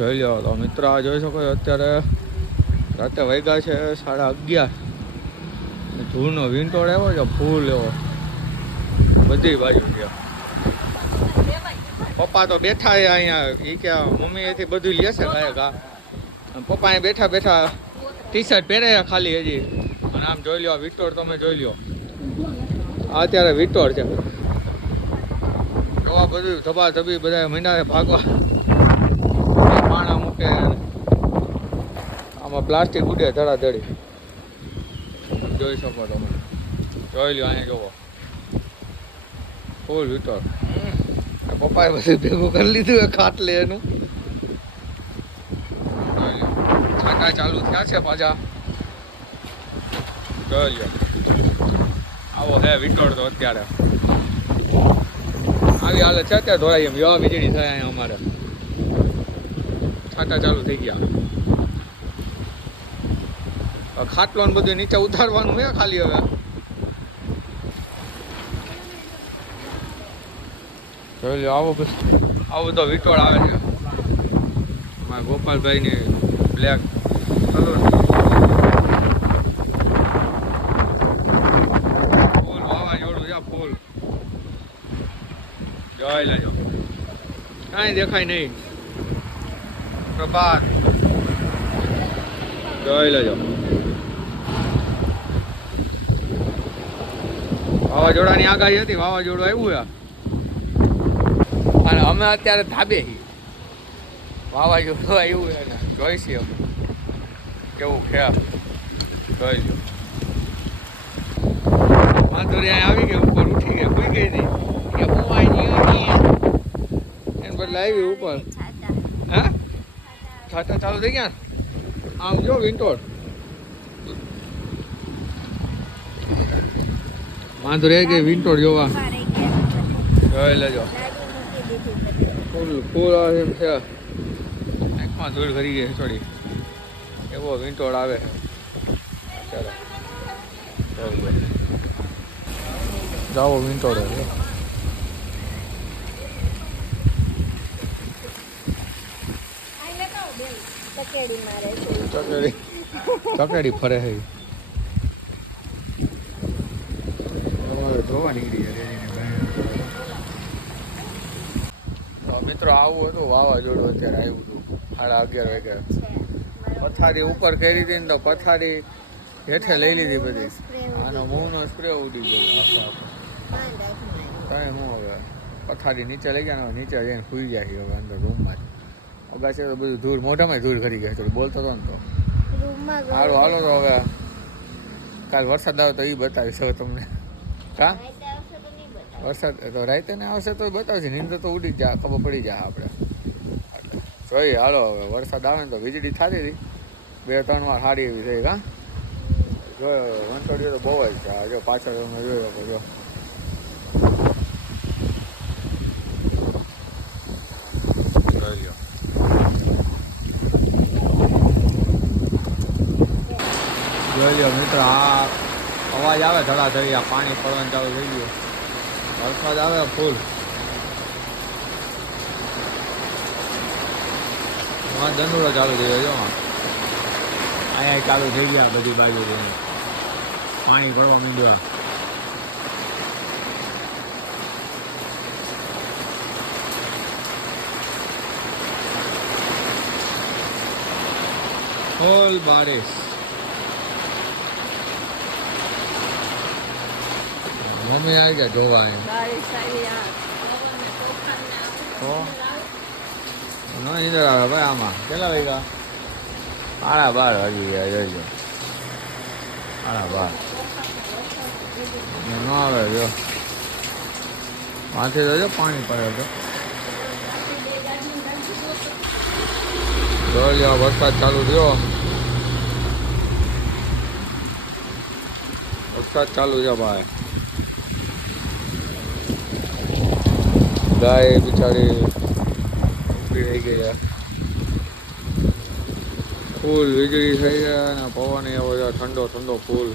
જોઈ લો તો મિત્રો, આ જોઈ શકો છો અત્યારે રાતે વાગ્યા છે 11:30. ધૂળનો વિંટોળ આવ્યો છે ફૂલ એવો બધી બાજુ છે. પપ્પા તો બેઠા છે અહીંયા, એ કે મમ્મી એથી બધું લે છે ગાયક. પપ્પા અહીં બેઠા બેઠા ટી શર્ટ પહેરે ખાલી હજી. અને આમ જોઈ લો વિંટોળ, તમે જોઈ લો આ અત્યારે વિંટોળ છે. જોવા બધું ધબા ધબી બધા મહિના ભાગવા પાણા મૂકે, આમાં પ્લાસ્ટિક ઉડે ધડાધડી. જોઈ શકો તમે, જોઈ લો અહીંયા જોવો ફૂલ વિંટોળ. પપ્પાએ બધું ભેગું કરી લીધું ખાટલે એનું. છાંટા ચાલુ થયા છે પાછા. જોઈ લો આવો હે વિંટોળ તો અત્યારે આવી હાલત છે. અત્યારે ધોરાઈ એમ એવા વીજળી થાય અહીંયા અમારે. છાંટા ચાલુ થઈ ગયા. ખાટલો ને બધું નીચે ઉતારવાનું હે ખાલી હવે. જોઈ લો આવો તો વિંટોળ આવે છે. મારા ગોપાલભાઈ ની બ્લેક કલર ફૂલ વાવાઝોડું છે ફૂલ. જોઈ લેજો, કાંઈ દેખાય નહીં. પ્રભાત જોઈ લેજો. વાવાઝોડાની આગાહી હતી, વાવાઝોડું આવ્યું. અને અમે અત્યારે ધાબે છીએ. વાવાઝોડું આવ્યું ને જોઈશી અમે કેવું છે. જોઈ લો માધુરી અહીં આવી ગઈ, ઉપર ઉઠી ગઈ, કોઈ ગઈ નહીં. એને બદલે આવી ઉપર. હા છાટા ચાલુ થઈ ગયા. આમ જો વિંટોળ માધુરી ગઈ વિંટોળ જોવા. જોઈ લેજો ફૂલ ફૂલ આવે એમ છે. આંખમાં ધૂળ ભરી ગઈ થોડી, એવો વિંટોળ આવે છે. ચાલો જાઓ વિંટોળ ચકેડી ફરે છે. તમારે જોવા નીકળી જાય. મિત્રો આવું હતું વાવાઝોડું અત્યારે આવ્યું હતું 11:30 વાગ્યા. પથારી ઉપર કરી હતી ને તો પથારી હેઠે લઈ લીધી બધી. આનો મૂળનો સ્પ્રે ઉડી ગયો. તમે હું હવે પથારી નીચે લઈ ગયા, નીચે જઈને સુઈ જાય છે હવે અંદર રૂમમાં જ. અગાશે તો બધું ધૂળ, મોઢામાં ધૂળ કરી ગયા. થોડું બોલતો હતો ને તો સારું. હાલો તો હવે કાલ વરસાદ આવે તો એ બતાવીશ હવે તમને. કા વરસાદ તો રાતે ને આવશે તો બતાવશે, નીંદર તો ઉડી જાય, ખબર પડી જાય આપણે. જોઈએ હાલો હવે વરસાદ આવે ને તો વીજળી થતી હતી 2-3 વાર સારી એવી થઈ. કા જોયો વંટોળીઓ તો બહુ જ છે. જો પાછળ તમે જોયો જો જોઈ લો મિત્રો, આ અવાજ આવે ધડાધડી, આ પાણી પડવાનું ચાલુ થઈ ગયું. વરસાદ આવે ફૂલ. દંડોળો ચાલુ થઈ ગયો. જો અહીંયા ચાલુ થઈ ગયા બધી બાજુ પાણી પડવા માંડ્યા. ફૂલ બારિશ. મમ્મી આવી ગયા જોવા. નીંદર આવે ભાઈ. આમાં કેટલા વાગ્યા? 12:30 વાગી ગયા. જોઈજો 12:30 ન આવે. જો માથે તો પાણી પડે તો. જોઈ લો વરસાદ ચાલુ થયો. વરસાદ ચાલુ છે ભાઈ. ગાય બિચારી ઉભી રહી ગઈ. ફૂલ વીજળી થઈ ગયા અને પવન એવો ઠંડો ઠંડો ફૂલ.